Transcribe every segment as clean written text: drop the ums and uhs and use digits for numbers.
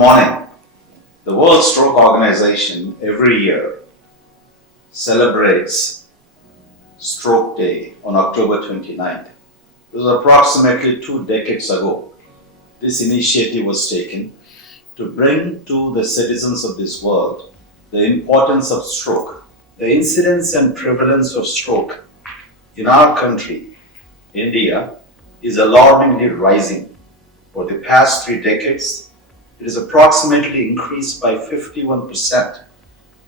morning. The World Stroke Organization every year celebrates Stroke Day on October 29th. It was approximately 2 decades ago. This initiative was taken to bring to the citizens of this world the importance of stroke. The incidence and prevalence of stroke in our country, India, is alarmingly rising. For the past 3 decades, it is approximately increased by 51%,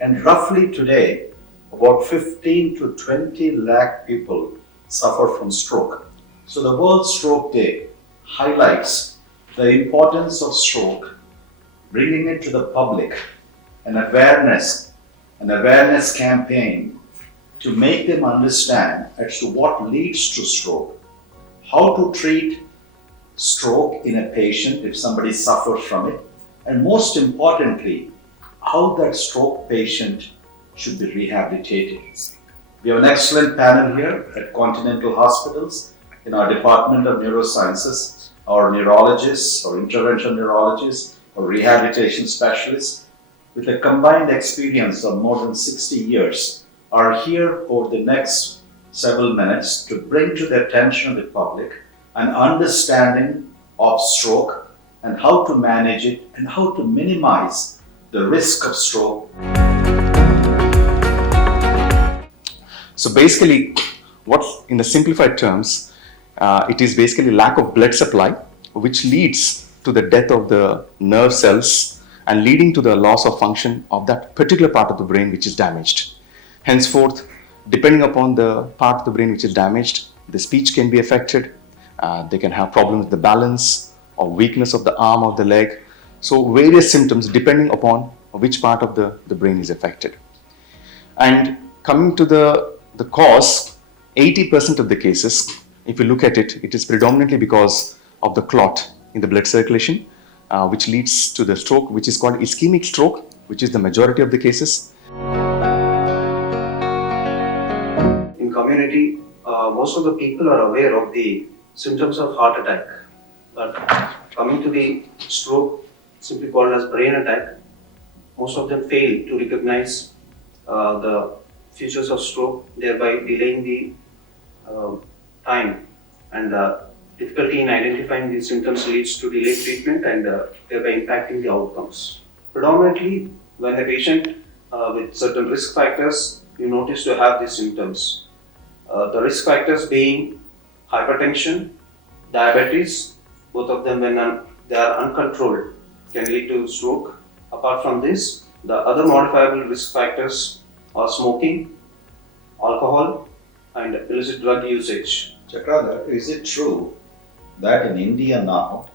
and roughly today, about 15 to 20 lakh people suffer from stroke. So the World Stroke Day highlights the importance of stroke, bringing it to the public, an awareness campaign to make them understand as to what leads to stroke, how to treat stroke in a patient if somebody suffers from it, and most importantly, how that stroke patient should be rehabilitated. We have an excellent panel here at Continental Hospitals in our Department of Neurosciences. Our neurologists, or interventional neurologists, or rehabilitation specialists with a combined experience of more than 60 years are here over the next several minutes to bring to the attention of the public an understanding of stroke and how to manage it and how to minimize the risk of stroke. So basically, what's in the simplified terms, it is basically lack of blood supply, which leads to the death of the nerve cells and leading to the loss of function of that particular part of the brain which is damaged. Henceforth, depending upon the part of the brain which is damaged, the speech can be affected. They can have problems with the balance or weakness of the arm or the leg. So various symptoms depending upon which part of the brain is affected. And coming to the cause, 80% of the cases, if you look at it, it is predominantly because of the clot in the blood circulation, which leads to the stroke, which is called ischemic stroke, which is the majority of the cases. In community, most of the people are aware of the symptoms of heart attack, but coming to the stroke, simply called as brain attack, most of them fail to recognize the features of stroke, thereby delaying the time, and difficulty in identifying these symptoms leads to delayed treatment and thereby impacting the outcomes. Predominantly, when a patient with certain risk factors, you notice to have these symptoms. The risk factors being hypertension, diabetes, both of them when they are uncontrolled can lead to stroke. Apart from this, the other modifiable risk factors are smoking, alcohol, and illicit drug usage. Chakradhar, is it true that in India now,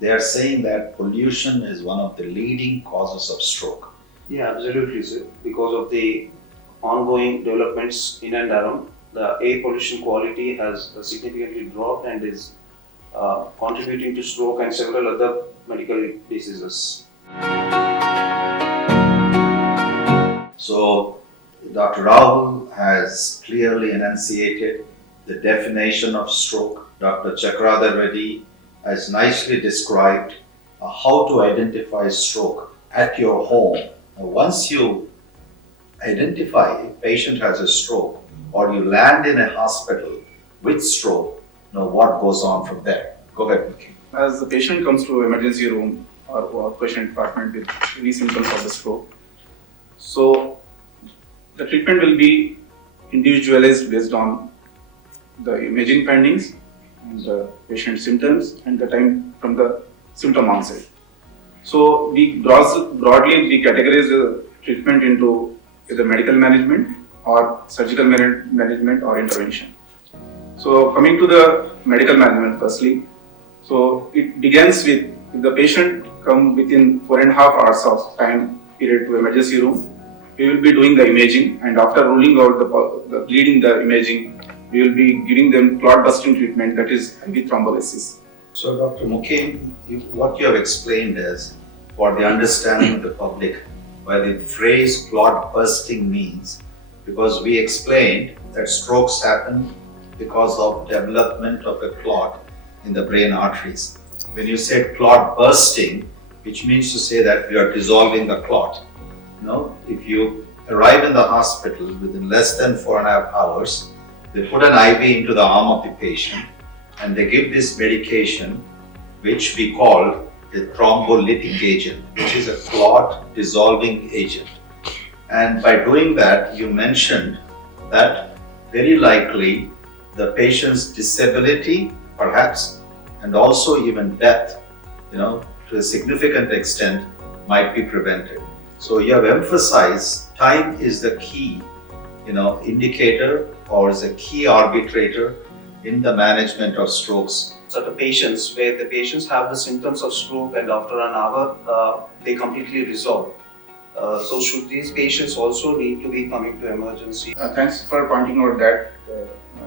they are saying that pollution is one of the leading causes of stroke? Yeah, absolutely, sir. Because of the ongoing developments in and around, the air pollution quality has significantly dropped and is contributing to stroke and several other medical diseases. So, Dr. Rahul has clearly enunciated the definition of stroke. Dr. Chakradhar Reddy has nicely described how to identify stroke at your home. Now, once you identify a patient has a stroke or you land in a hospital with stroke, what goes on from there? Go ahead, Mukheem. As the patient comes to emergency room or outpatient department with any symptoms of the stroke, so the treatment will be individualized based on the imaging findings and the patient's symptoms and the time from the symptom onset. So we broadly categorize the treatment into either medical management or surgical management or intervention. So coming to the medical management firstly, so it begins with if the patient come within 4.5 hours of time period to emergency room, we will be doing the imaging, and after ruling out the bleeding, the imaging, we will be giving them clot busting treatment, that is IV thrombolysis. So Dr. Mukheem, what you have explained is for the understanding of the public why the phrase clot bursting means, because we explained that strokes happen because of development of a clot in the brain arteries. When you said clot bursting, which means to say that we are dissolving the clot. If you arrive in the hospital within less than 4.5 hours, they put an IV into the arm of the patient and they give this medication, which we call a thrombolytic agent, which is a clot dissolving agent. And by doing that, you mentioned that very likely the patient's disability, perhaps, and also even death, to a significant extent, might be prevented. So you have emphasized time is the key, indicator or is a key arbitrator in the management of strokes. Certain patients where the patients have the symptoms of stroke and after an hour they completely resolve. So should these patients also need to be coming to emergency? Thanks for pointing out that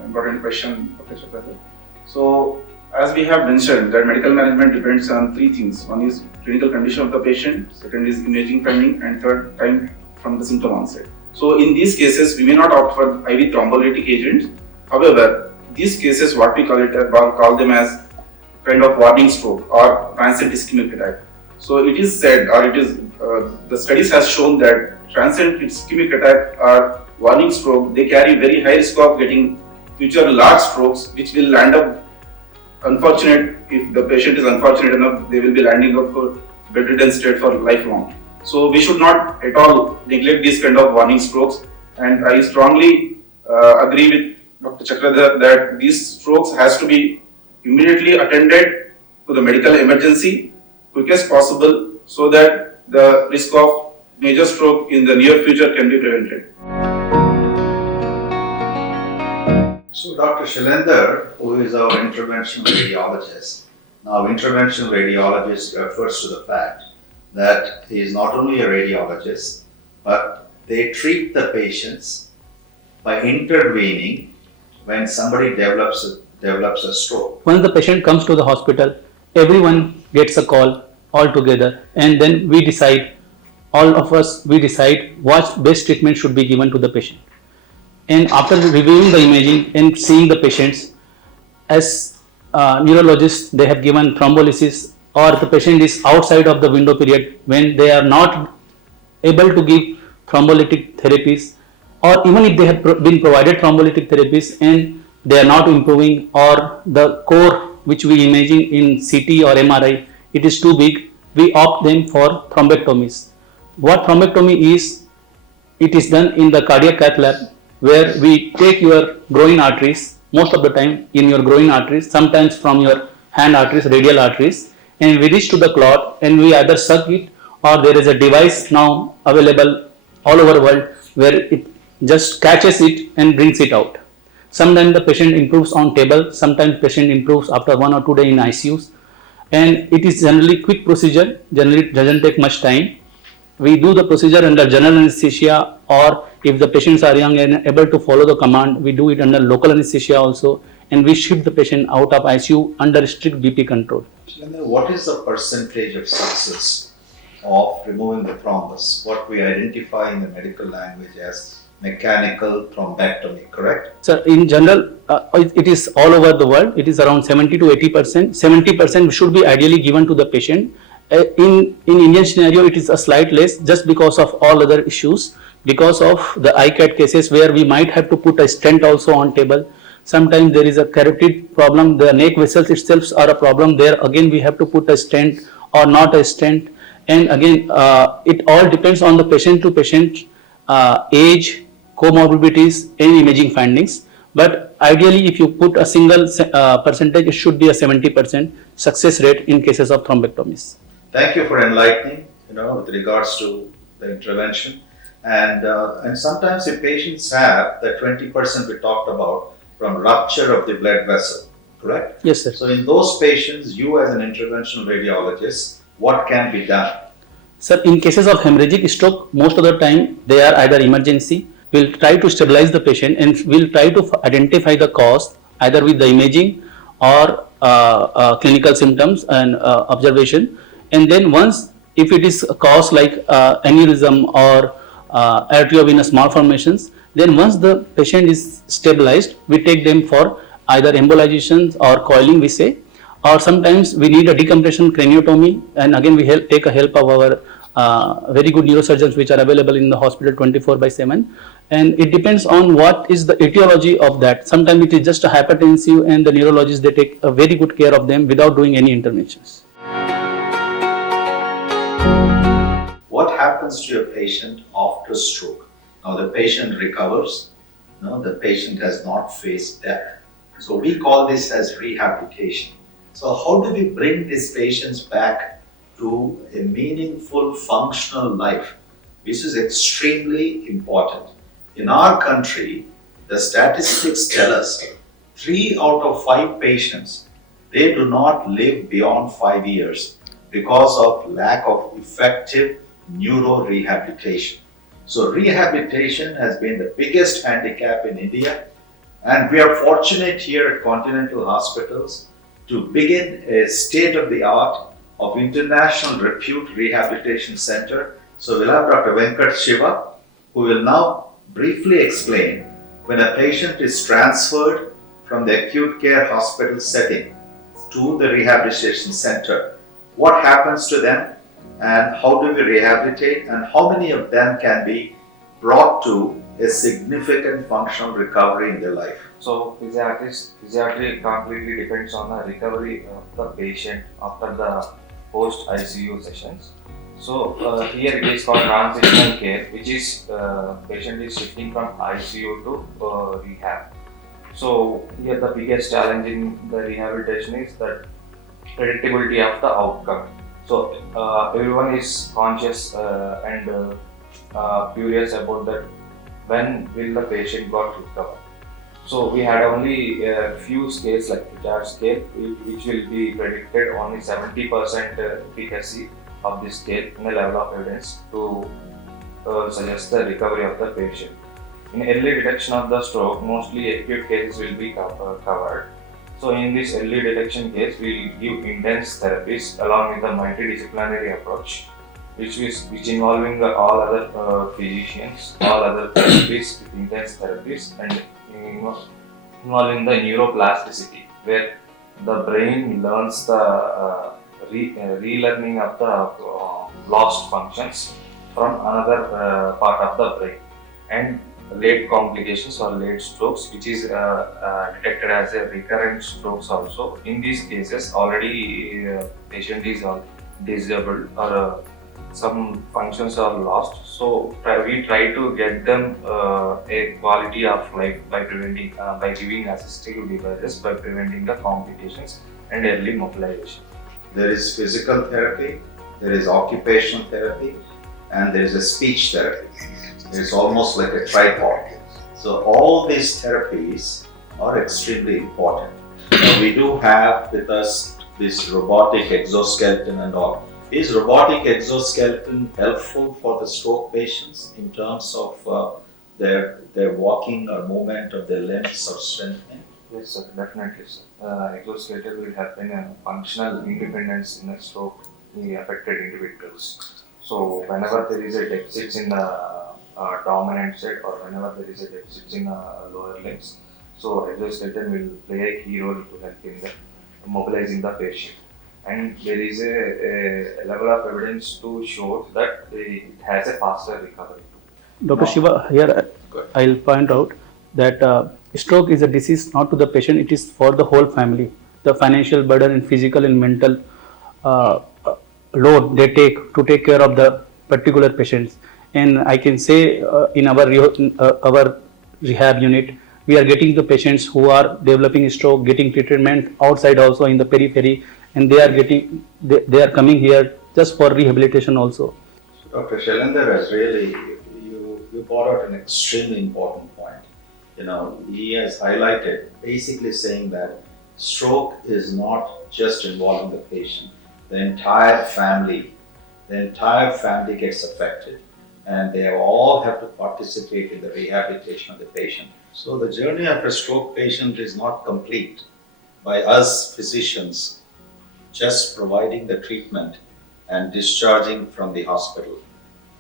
important question, Dr. Chakradhar. So, as we have mentioned, that medical management depends on three things. One is clinical condition of the patient, second is imaging finding, and third, time from the symptom onset. So, in these cases, we may not opt for IV thrombolytic agents. However, these cases, what we call them as kind of warning stroke or transient ischemic attack. So, it is said, or it is the studies has shown that transient ischemic attack or warning stroke, they carry very high risk of getting future large strokes, which will land up unfortunate. If the patient is unfortunate enough, they will be landing up for bedridden state for lifelong. So we should not at all neglect these kind of warning strokes. And I strongly agree with Dr. Chakradhar that these strokes has to be immediately attended to the medical emergency quick as possible, so that the risk of major stroke in the near future can be prevented. So Dr. Shailendar, who is our interventional radiologist, now interventional radiologist refers to the fact that he is not only a radiologist, but they treat the patients by intervening when somebody develops a stroke. Once the patient comes to the hospital, everyone gets a call all together, and then we decide what best treatment should be given to the patient. And after reviewing the imaging and seeing the patients, as neurologists, they have given thrombolysis, or the patient is outside of the window period when they are not able to give thrombolytic therapies, or even if they have been provided thrombolytic therapies and they are not improving, or the core which we imaging in CT or MRI, it is too big, we opt them for thrombectomies. What thrombectomy is, it is done in the cardiac cath lab, where we take your groin arteries, most of the time in your groin arteries, sometimes from your hand arteries, radial arteries, and we reach to the clot and we either suck it, or there is a device now available all over the world where it just catches it and brings it out. Sometimes the patient improves on table, sometimes patient improves after 1 or 2 days in ICUs, and it is generally quick procedure, generally it doesn't take much time. We do the procedure under general anesthesia, or if the patients are young and able to follow the command, we do it under local anesthesia also, and we ship the patient out of ICU under strict BP control. What is the percentage of success of removing the thrombus? What we identify in the medical language as mechanical thrombectomy, correct? So in general, it is all over the world. It is around 70 to 80%. 70% should be ideally given to the patient. In Indian scenario, it is a slight less, just because of all other issues, because of the ICAT cases where we might have to put a stent also on table. Sometimes there is a carotid problem, the neck vessels itself are a problem. There again we have to put a stent or not a stent, and again it all depends on the patient to patient age, comorbidities and imaging findings. But ideally, if you put a single percentage, it should be a 70% success rate in cases of thrombectomies. Thank you for enlightening, with regards to the intervention. And sometimes the patients have the 20% we talked about from rupture of the blood vessel, correct? Yes, sir. So in those patients, you as an interventional radiologist, what can be done? Sir, in cases of hemorrhagic stroke, most of the time they are either emergency. We'll try to stabilize the patient and we'll try to identify the cause either with the imaging or clinical symptoms and observation. And then once, if it is a cause like aneurysm or arteriovenous malformations, then once the patient is stabilized, we take them for either embolizations or coiling, we say, or sometimes we need a decompression craniotomy, and again we take a help of our very good neurosurgeons which are available in the hospital 24/7, and it depends on what is the etiology of that. Sometimes it is just a hypertensive, and the neurologists they take a very good care of them without doing any interventions. What happens to your patient after stroke? Now the patient recovers. No, the patient has not faced death. So we call this as rehabilitation. So how do we bring these patients back to a meaningful, functional life? This is extremely important. In our country, the statistics tell us 3 out of 5 patients, they do not live beyond 5 years because of lack of effective neuro-rehabilitation. So rehabilitation has been the biggest handicap in India, and we are fortunate here at Continental Hospitals to begin a state-of-the-art of international repute rehabilitation center. So we'll have Dr. Venkata Siva, who will now briefly explain when a patient is transferred from the acute care hospital setting to the rehabilitation center, what happens to them and how do we rehabilitate, and how many of them can be brought to a significant functional recovery in their life. So physiatry completely depends on the recovery of the patient after the post ICU sessions. So here it is called transitional care, which is patient is shifting from ICU to rehab. So here the biggest challenge in the rehabilitation is that predictability of the outcome. So everyone is conscious and curious about that when will the patient got recover. So we had only a few scales like Richard scale, which will be predicted only 70% efficacy of this scale in the level of evidence to suggest the recovery of the patient. In early detection of the stroke, mostly acute cases will be covered. So in this early detection case, we will give intense therapies along with a multidisciplinary approach, which involving all other physicians, all other therapies with intense therapies, and involving the neuroplasticity, where the brain learns the relearning of the lost functions from another part of the brain, and late complications or late strokes, which is detected as a recurrent strokes also. In these cases, already patient is disabled or some functions are lost. So we try to get them a quality of life by preventing, by giving assistive devices, by preventing the complications and early mobilization. There is physical therapy, there is occupational therapy, and there is a speech therapy. It's almost like a tripod. So all these therapies are extremely important. Now, we do have with us this robotic exoskeleton and all. Is robotic exoskeleton helpful for the stroke patients in terms of their walking or movement of their limbs or strengthening? Yes, sir, definitely, sir. Exoskeleton will help in functional independence in a stroke affected individuals. So whenever there is a deficit in the dominant set, or whenever there is a deficit in lower limbs, so exoskeleton will play a key role to help in the mobilizing the patient. And there is a level of evidence to show that it has a faster recovery. Dr. Shiva, here I'll point out that stroke is a disease not to the patient, it is for the whole family. The financial burden and physical and mental load they take to take care of the particular patients. And I can say in our rehab unit, we are getting the patients who are developing stroke, getting treatment outside also in the periphery, and they are coming here just for rehabilitation also. So Dr. Shailendar has really, you brought out an extremely important point. He has highlighted, basically saying that stroke is not just involving the patient. The entire family gets affected, and they all have to participate in the rehabilitation of the patient. So the journey of a stroke patient is not complete by us physicians just providing the treatment and discharging from the hospital.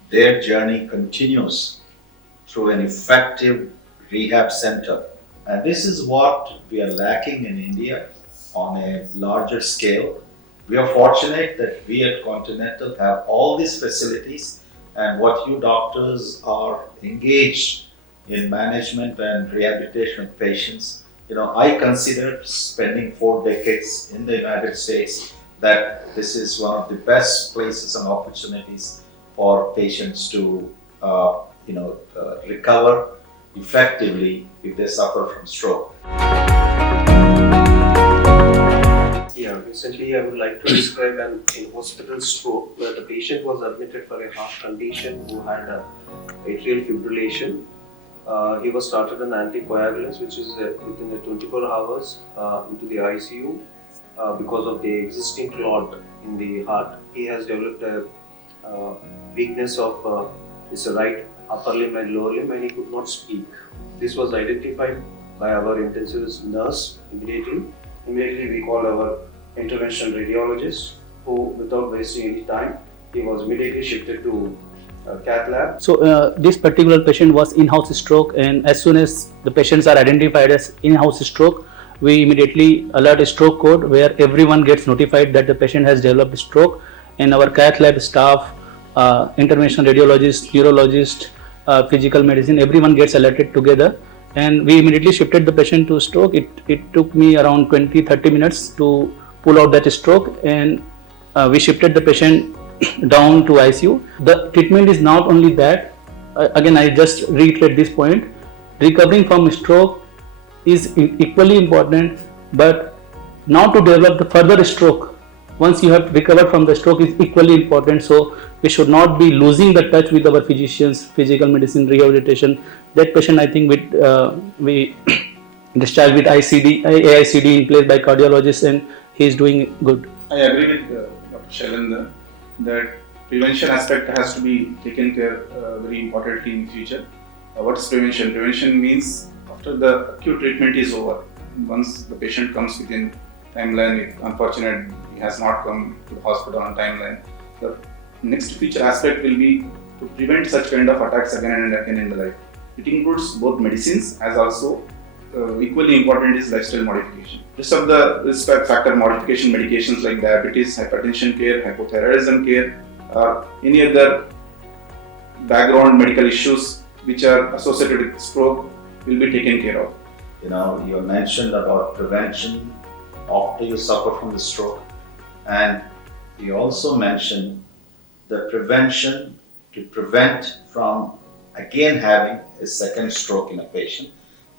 Their journey continues through an effective rehab center. And this is what we are lacking in India. on a larger scale. We are fortunate that we at Continental have all these facilities, and what you doctors are engaged in management and rehabilitation of patients. I consider spending 4 decades in the United States that this is one of the best places and opportunities for patients to recover effectively if they suffer from stroke. Yeah, recently I would like to describe an in-hospital stroke where the patient was admitted for a heart condition who had atrial fibrillation. He was started on anticoagulants, which is within 24 hours into the ICU because of the existing clot in the heart. He has developed a weakness of his right upper limb and lower limb, and he could not speak. This was identified by our intensivist nurse immediately. Immediately we called our interventional radiologist, who, without wasting any time, he was immediately shifted to cath lab. So this particular patient was in-house stroke, and as soon as the patients are identified as in-house stroke, we immediately alert a stroke code where everyone gets notified that the patient has developed stroke, and our cath lab staff, interventional radiologist, neurologist, physical medicine, everyone gets alerted together, and we immediately shifted the patient to stroke. It took me around 20-30 minutes to pull out that stroke, and we shifted the patient down to ICU. The treatment is not only that, again I just reiterate this point, recovering from stroke is equally important, but not to develop the further stroke once you have recovered from the stroke is equally important. So we should not be losing the touch with our physicians, physical medicine, rehabilitation. That patient, I think we discharged with AICD in place by cardiologists, and he is doing good. I agree with Dr. Shailendar that prevention aspect has to be taken care very importantly in future. What is prevention? Prevention means after the acute treatment is over, once the patient comes within timeline, if unfortunate he has not come to the hospital on timeline, the next future aspect will be to prevent such kind of attacks again and again in the life. It includes both medicines as also equally important is lifestyle modification. Rest of the risk factor modification medications like diabetes, hypertension care, hypothyroidism care, any other background medical issues which are associated with stroke will be taken care of. You mentioned about prevention after you suffer from the stroke, and you also mentioned the prevention to prevent from again having a second stroke in a patient,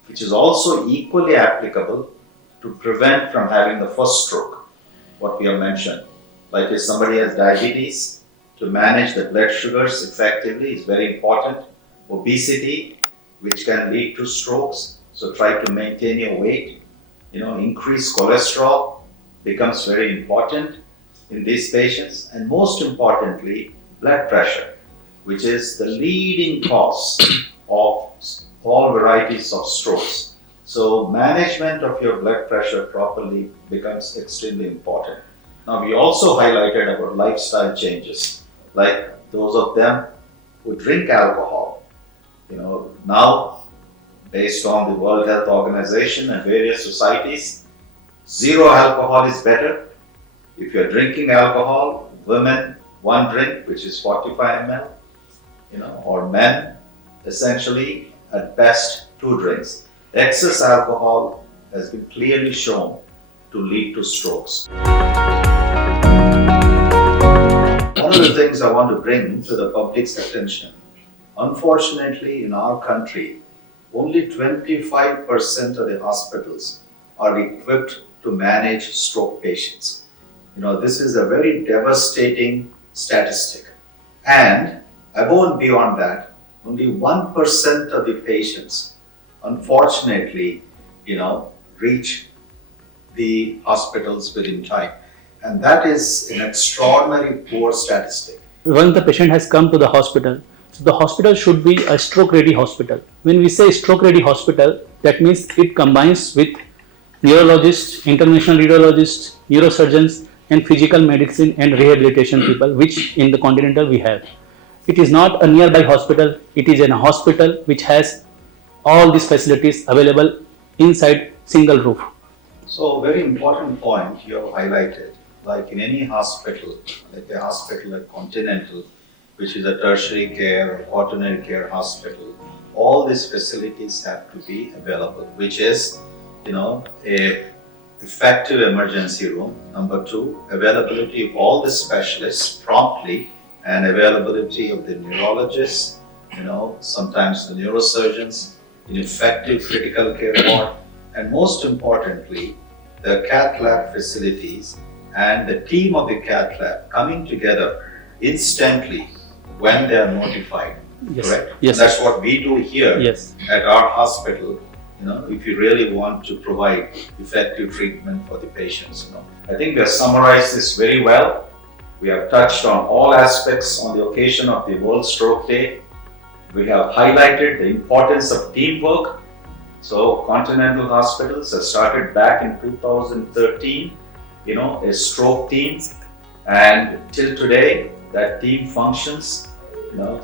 which is also equally applicable to prevent from having the first stroke, what we have mentioned. Like if somebody has diabetes, to manage the blood sugars effectively is very important. Obesity, which can lead to strokes, so try to maintain your weight. Increased cholesterol becomes very important in these patients, and most importantly, blood pressure, which is the leading cause of all varieties of strokes. So management of your blood pressure properly becomes extremely important. Now we also highlighted about lifestyle changes, like those of them who drink alcohol. Now based on the World Health Organization and various societies, zero alcohol is better. If you're drinking alcohol, women, 1 drink, which is 45 ml, or men, essentially at best 2 drinks. Excess alcohol has been clearly shown to lead to strokes. One of the things I want to bring to the public's attention, unfortunately in our country, only 25% of the hospitals are equipped to manage stroke patients. This is a very devastating statistic. And above and beyond that, only 1% of the patients, unfortunately, reach the hospitals within time. And that is an extraordinary poor statistic. Once the patient has come to the hospital, so the hospital should be a stroke-ready hospital. When we say stroke-ready hospital, that means it combines with neurologists, interventional radiologists, neurosurgeons, and physical medicine and rehabilitation people, which in the Continental we have. It is not a nearby hospital, it is a hospital which has all these facilities available inside single roof. So, very important point you have highlighted. Like in any hospital, like a hospital like Continental, which is a tertiary care or quaternary care hospital, all these facilities have to be available, which is, a effective emergency room. Number two, availability of all the specialists promptly and availability of the neurologists, sometimes the neurosurgeons, in effective critical care ward, and most importantly, the cath lab facilities and the team of the cath lab coming together instantly when they are notified. Yes. Correct? Yes. And that's what we do here Yes. at our hospital. If you really want to provide effective treatment for the patients. I think we have summarized this very well. We have touched on all aspects on the occasion of the World Stroke Day. We have highlighted the importance of teamwork. So Continental Hospitals has started back in 2013, a stroke team, and till today that team functions,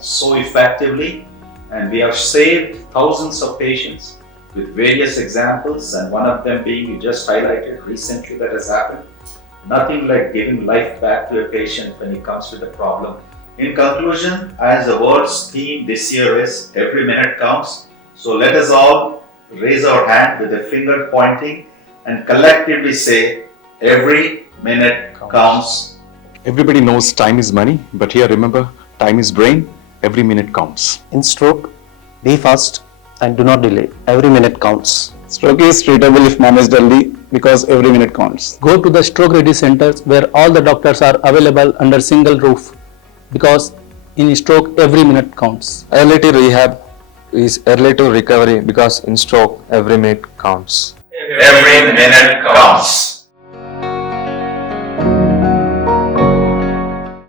so effectively, and we have saved thousands of patients with various examples, and one of them being you just highlighted recently that has happened. Nothing like giving life back to a patient when he comes with a problem. In conclusion, as the world's theme this year is every minute counts, so let us all raise our hand with a finger pointing and collectively say every minute counts. Everybody knows time is money, but here remember, time is brain, every minute counts. In stroke, be fast and do not delay. Every minute counts. Stroke is treatable if managed early because every minute counts. Go to the stroke ready centers where all the doctors are available under single roof, because in stroke every minute counts. Early to rehab is early to recovery because in stroke every minute counts. Every minute counts.